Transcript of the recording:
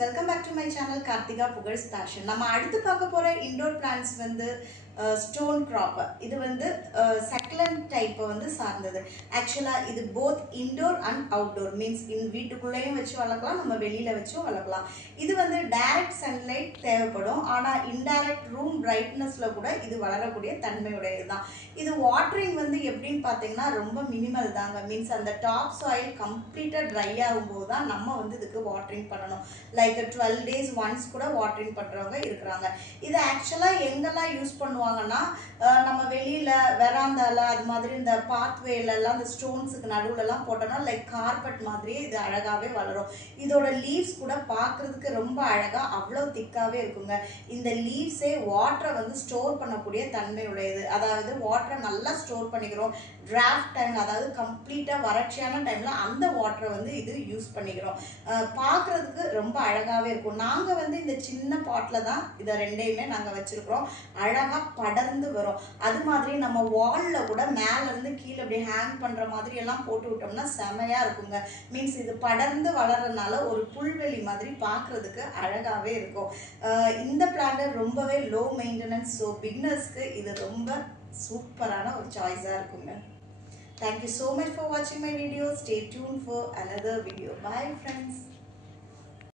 welcome back to my channel Karthika Pugars Passion. நம்ம அடுத்து பார்க்க போற indoor plants வந்து stone crop. இது வந்து succulent type வந்து சார்ந்தது. Actually இது both indoor and outdoor means in வீட்டுக்குள்ளேயும் வச்சு வளர்க்கலாம், நம்ம வெளியில வச்சும் வளர்க்கலாம். இது வந்து direct sunlight தேவைப்படும். ஆனா indirect room brightnessல கூட இது வளரக்கூடிய தன்மையுடையதுதான். இது watering வந்து எப்படின்னு பாத்தீங்கன்னா ரொம்ப மினிமல் தாங்க. மீன்ஸ் அந்த டாப் சாயில் கம்ப்ளீட்டா ட்ரை ஆகும்போது தான் நம்ம வந்து இதுக்கு வாட்டரிங் பண்ணணும். லைக் 12 days once கூட வாட்டரிங் பண்றவங்க இருக்கிறாங்க. இது ஆக்சுவலா எங்கெல்லாம் யூஸ் பண்ணுவாங்கன்னா நம்ம வெளியில வெராந்தால அது மாதிரி இந்த பாத்வேல எல்லாம் இந்த ஸ்டோன்ஸுக்கு நடுவுல எல்லாம் போட்டோம்னா லைக் கார்பெட் மாதிரியே இது அழகாவே வளரும். இதோட லீவ்ஸ் கூட பார்க்கிறதுக்கு ரொம்ப அழகா அவ்வளவு திக்காவே இருக்குங்க. இந்த லீவ்ஸே வாட்டரை வந்து ஸ்டோர் பண்ணக்கூடிய தன்மை உடையது. அதாவது வாட்டரை நல்லா ஸ்டோர் பண்ணிக்கிறோம். டிராஃப்ட் டைம் அதாவது கம்ப்ளீட்டா வறட்சியான டைம்ல அந்த வாட்டரை வந்து இது யூஸ் பண்ணிக்கிறோம். பார்க்கறதுக்கு ரொம்ப அழகாவே இருக்கும். நாங்க வந்து இந்த சின்ன பாட்ல தான் இதை ரெண்டையுமே நாங்க வச்சிருக்கிறோம். அழகா படர்ந்து வரும். அது மாதிரி நம்ம வால்ல கூட மேல இருந்து கீழே அப்படியே ஹேங் பண்ற மாதிரி எல்லாம் போட்டு விட்டோம்னா செமையா இருக்குங்க. மீன்ஸ் இது படர்ந்து வளர்றதுனால ஒரு புல்வெளி மாதிரி பார்க்கறதுக்கு அழகாவே இருக்கும். இந்த பிளான்ட் ரொம்பவே லோ மெயின்டெனன்ஸ். ஸோ பிகினர்ஸ்க்கு இது ரொம்ப சூப்பரான ஒரு சாய்ஸா இருக்குங்க. Thank you so much for watching my video. Stay tuned for another video. Bye friends.